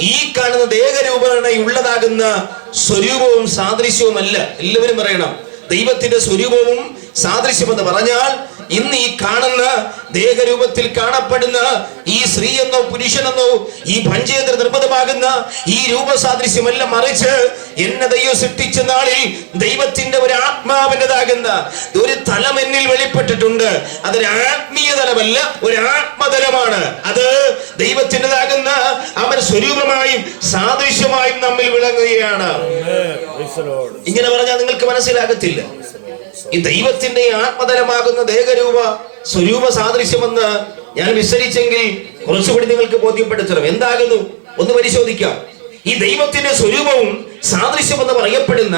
ഈ കാണുന്ന ദേഹരൂപണയുള്ളതാകുന്ന സ്വരൂപവും സാദൃശ്യവുമല്ല. എല്ലാവരും പറയണം. ദൈവത്തിന്റെ സ്വരൂപവും സാദൃശ്യമെന്ന് പറഞ്ഞാൽ ഇന്ന് ഈ കാണുന്ന ദേഹരൂപത്തിൽ കാണപ്പെടുന്ന ഈ സ്ത്രീ എന്നോ പുരുഷനെന്നോ ഈ പഞ്ചേന്ദ്ര നിർമ്മിതമാകുന്ന ഈ രൂപസാദൃശ്യമല്ല മറിച്ച് എന്നെ ദൈവം സൃഷ്ടിച്ച നാളിൽ ദൈവത്തിന്റെ ഒരു ആത്മാവിന്റെതാകുന്ന ഒരു തലം എന്നിൽ വെളിപ്പെട്ടിട്ടുണ്ട് അതൊരു ആത്മീയ തലമല്ല ഒരു ആത്മതലമാണ് അത് ദൈവത്തിന്റെതാകുന്ന അവൻ സ്വരൂപമായും സാദൃശ്യമായും നമ്മിൽ വിളങ്ങുകയാണ്. ഇങ്ങനെ പറഞ്ഞാൽ നിങ്ങൾക്ക് മനസ്സിലാകത്തില്ല. ഈ ദൈവത്തിന്റെ ആത്മതലമാകുന്ന ദേഹരൂപ സ്വരൂപ സാദൃശ്യമെന്ന് ഞാൻ വിസ്തരിച്ചെങ്കിൽ കുറച്ചുകൂടി നിങ്ങൾക്ക് ബോധ്യപ്പെടുത്തണം. എന്താകുന്നു? ഒന്ന് പരിശോധിക്കാം. ഈ ദൈവത്തിന്റെ സ്വരൂപവും സാദൃശ്യമെന്ന് പറയപ്പെടുന്ന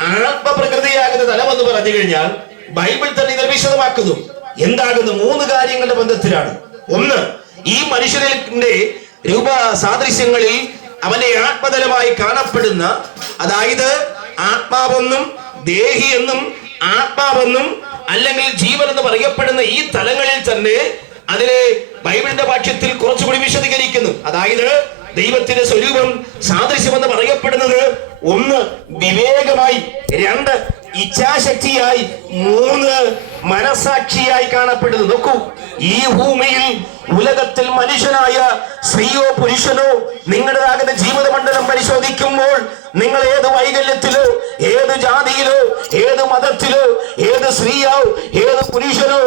ആത്മപ്രകൃതിയാകുന്ന തലമെന്ന് പറഞ്ഞു കഴിഞ്ഞാൽ ബൈബിൾ തന്നെ നിർവിശദമാക്കുന്നു. വിശദമാക്കുന്നു എന്താകുന്നു? മൂന്ന് കാര്യങ്ങളുടെ ബന്ധത്തിലാണ്. ഒന്ന് ഈ മനുഷ്യരിന്റെ രൂപ സാദൃശ്യങ്ങളിൽ അവന്റെ ആത്മതലമായി കാണപ്പെടുന്ന അതായത് ആത്മാവെന്നും ദേഹി എന്നും ആത്മാവെന്നും അല്ലെങ്കിൽ ജീവൻ എന്ന് പറയപ്പെടുന്ന ഈ തലങ്ങളിൽ തന്നെ അതിനെ ബൈബിളിന്റെ ഭാഷ്യത്തിൽ കുറച്ചുകൂടി വിശദീകരിക്കുന്നു. അതായത് ദൈവത്തിന്റെ സ്വരൂപം സാദൃശ്യമെന്ന് പറയപ്പെടുന്നത് ഒന്ന് വിവേകമായി രണ്ട് ഇച്ഛാശക്തിയായി മൂന്ന് മനസാക്ഷിയായി കാണപ്പെടുന്നു. നോക്കൂ ഈ ഭൂമിയിൽ ഉലകത്തിൽ മനുഷ്യനായ സ്ത്രീയോ പുരുഷനോ നിങ്ങളുടേതാകുന്ന ജീവിത മണ്ഡലം പരിശോധിക്കുമ്പോൾ നിങ്ങൾ ഏത് വൈകല്യത്തിലോ ഏത് ജാതിയിലോ ഏത് മതത്തിലോ ഏത് സ്ത്രീയോ ഏത് പുരുഷനോ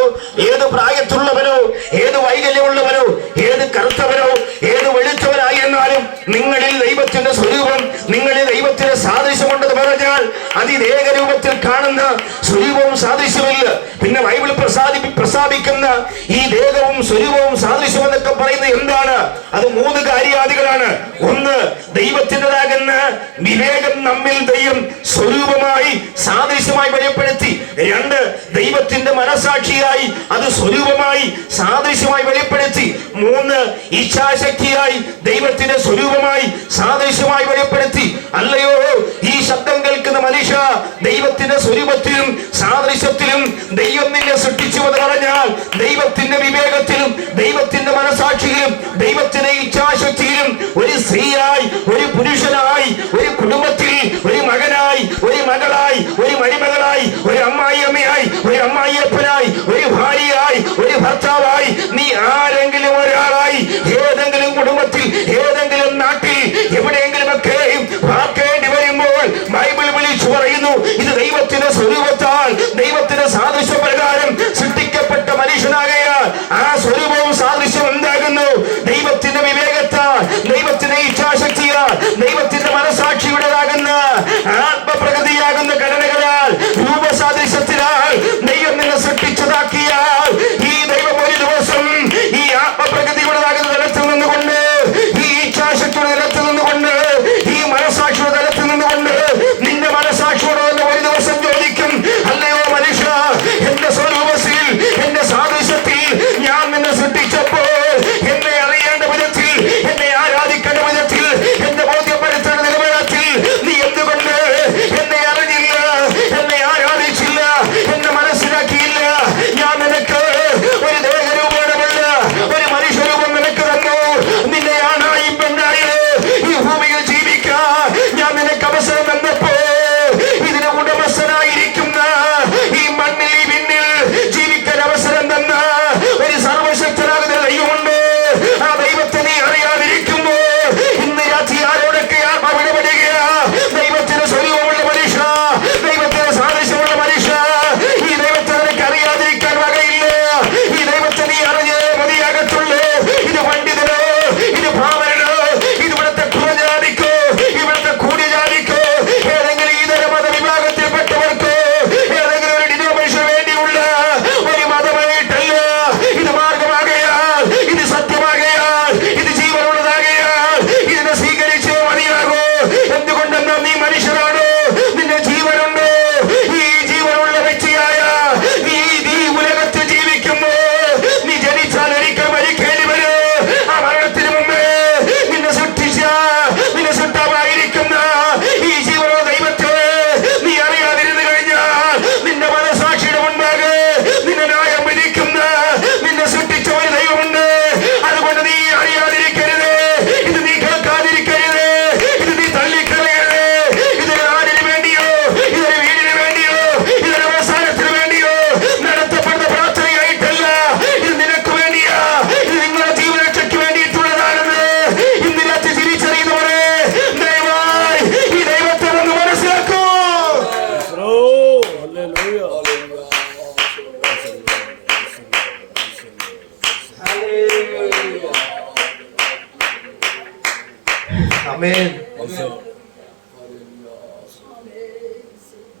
ഏത് പ്രായത്തുള്ളവനോ ഏത് വൈകല്യമുള്ളവനോ ഏത് കറുത്തവനോ ഏത് വെളുത്തവരായി എന്നാലും നിങ്ങളിൽ ദൈവത്തിന്റെ സ്വരൂപം നിങ്ങളിൽ ദൈവത്തിന്റെ സാദൃശ്യമുണ്ടെന്ന് പറഞ്ഞാൽ അതിദേക രൂപത്തിൽ കാണുന്ന സ്വരൂപവും സാദൃശ്യമില്ല പിന്നെ ബൈബിൾ പ്രസാദി പ്രസാദിക്കുന്ന ഈ ദേഹവും സ്വരൂപവും സാദൃശ്യം എന്നൊക്കെ പറയുന്നത് എന്താണ്? അത് മൂന്ന് കാര്യാദികളാണ്. ഒന്ന് ദൈവത്തിന്റെതാകുന്ന വിവേകം നമ്മിൽ ദൈവം സ്വരൂപമായി സാദൃശ്യമായി വെളിപ്പെടുത്തി. രണ്ട് ദൈവത്തിന്റെ മനസാക്ഷിയായി അത് സ്വരൂപമായി സാദൃശ്യമായി വെളിപ്പെടുത്തി. മൂന്ന് ഇച്ഛാശക്തിയായി ദൈവത്തിന്റെ സ്വരൂപമായി സാദൃശ്യമായി വെളിപ്പെടുത്തി. അല്ലയോ ഈ ശബ്ദം കേൾക്കുന്ന മനുഷ്യ ദൈവത്തിന്റെ സ്വരൂപത്തിലും സാദൃശ്യത്തിലും ദൈവം നിന്നെ സൃഷ്ടിച്ചു എന്ന് പറഞ്ഞാൽ ദൈവത്തിന്റെ വിവേകത്തിലും മനസാക്ഷിയിലും ദൈവത്തിന്റെ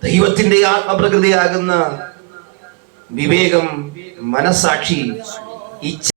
ദൈവത്തിന്റെ ആത്മപ്രകൃതിയാകുന്ന വിവേകം മനസാക്ഷി ഇച്ഛ